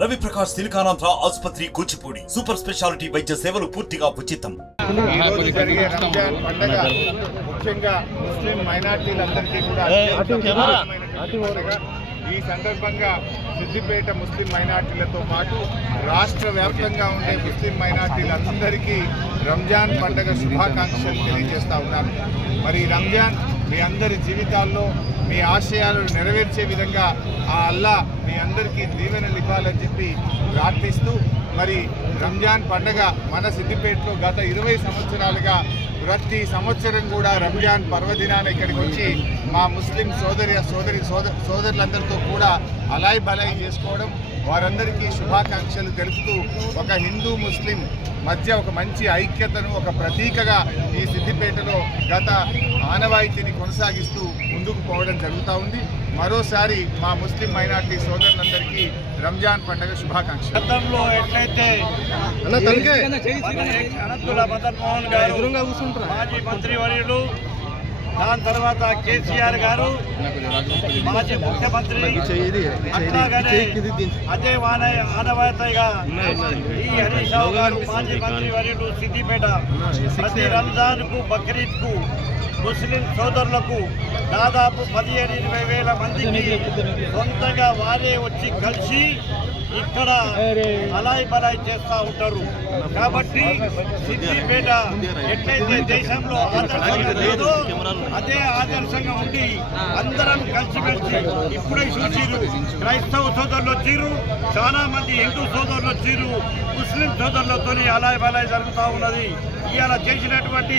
రవి ప్రకాష్ సిలికానాంధ్ర ఆసుపత్రి Kuchipudi super speciality వైద్య సేవలు పూర్తిగా ఉచితం. ముఖ్యంగా ముస్లిం మైనార్టీలందరికీ కూడా ఈ సందర్భంగా సిద్దిపేట ముస్లిం మైనార్టీలతో పాటు రాష్ట్ర వ్యాప్తంగా ఉండే ముస్లిం మైనార్టీలందరికీ రంజాన్ పండుగ శుభాకాంక్షలు తెలియజేస్తా ఉన్నాను. మరి రంజాన్ మీ అందరి జీవితాల్లో మీ ఆశయాలను నెరవేర్చే విధంగా ఆ అల్లా మీ అందరికీ దీవెనలు ఇవ్వాలని చెప్పి ప్రార్థిస్తూ, మరి రంజాన్ పండుగ మన సిద్దిపేటలో గత 20 సంవత్సరాలుగా ప్రతి సంవత్సరం కూడా రంజాన్ పర్వదినాన ఇక్కడికి వచ్చి మా ముస్లిం సోదరులందరితో కూడా అలాయ్ బలాయి చేసుకోవడం, వారందరికీ శుభాకాంక్షలు తెలుపుతూ ఒక హిందూ ముస్లిం మధ్య ఒక మంచి ఐక్యతను ఒక ప్రతీకగా ఈ సిద్దిపేటలో గత ఆనవాయితీని కొనసాగిస్తూ ముందుకు పోవడం జరుగుతూ ఉంది. మరోసారి మా ముస్లిం మైనార్టీ సోదరులందరికీ రంజాన్ పండుగ శుభాకాంక్షలు. గతంలో ఎట్లయితే అనంతుల మదన్ మోహన్ గారు మాజీ మంత్రివర్యులు, దాని తర్వాత కేసీఆర్ గారు మాజీ ముఖ్యమంత్రి, అట్లాగనే అదే ఆనవాయితీగా ఈ హరీష్ రావు గారు మాజీ మంత్రివర్యులు సిద్దిపేట ప్రతి రంజాన్కు బక్రీద్కు ముస్లిం సోదరులకు దాదాపు 15-20 వేల మందికి సొంతంగా వారే వచ్చి కలిసి ఇక్కడ అలాయ్ బలాయ్ చేస్తూ ఉంటారు. కాబట్టి సిద్దిపేట ఎట్లయితే దేశంలో ఆదర్శంగా లేదో అదే ఆదర్శంగా ఉండి అందరం కలిసిమెలిసి ఇప్పుడే చూసిరు. క్రైస్తవ సోదరులు వచ్చిర్రు, చాలా మంది హిందూ సోదరులు వచ్చిర్రు, ముస్లిం సోదరులతో అలాయ్ బలాయ్ జరుగుతూ ఉన్నది. ఇవాళ చేసినటువంటి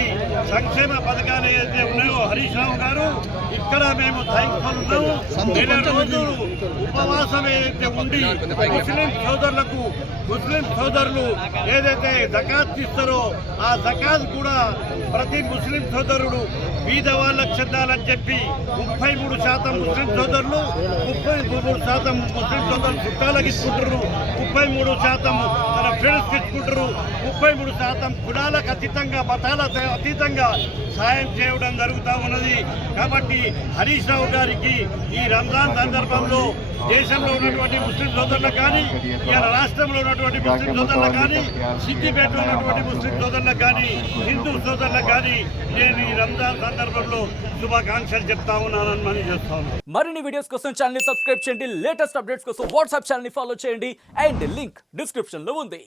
సంక్షేమ పథకాలు ఏదైతే ఉన్నాయో హరీష్ రావు గారు, ఇక్కడ మేము థ్యాంక్ఫుల్ ఉన్నాము. 2 రోజులు ఉపవాసం ఏదైతే ఉండి ముస్లిం సోదరులు ఏదైతే జకాత్ ఇస్తారో ఆ జకాత్ కూడా ప్రతి ముస్లిం సోదరుడు బీద వాళ్ళకు చెందాలని చెప్పి 33% ముస్లిం సోదరులు, 33% ముస్లిం సోదరులు చుట్టాలకు ఇచ్చుకుంటారు, 33% తన ఫ్రెండ్స్కి ఇచ్చుకుంటారు, 33% కులాలకు అతీతంగా మతాలకు అతీతంగా సాయం చేయడం జరుగుతూ ఉన్నది. కాబట్టి హరీష్ రావు గారికి ఈ రంజాన్ సందర్భంలో దేశంలో ఉన్నటువంటి ముస్లిం సోదరులకు కానీ, ఇవాళ రాష్ట్రంలో ఉన్నటువంటి ముస్లిం సోదరులకు కానీ, సిద్దిపేటలో ఉన్నటువంటి ముస్లిం సోదరులకు కానీ, హిందూ సోదరులకు కానీ నేను ఈ రంజాన్ సందర్భంలో శుభాకాంక్షలు చెప్తా ఉన్నానని మనం చేస్తాను. మరిన్ని వీడియోస్ కోసం ఛానల్ ని సబ్స్క్రైబ్ చేయండి, లేటెస్ట్ అప్డేట్స్ కోసం వాట్సాప్ ఛానల్ ని ఫాలో చేయండి అండ్ లింక్ డిస్క్రిప్షన్ లో ఉంది.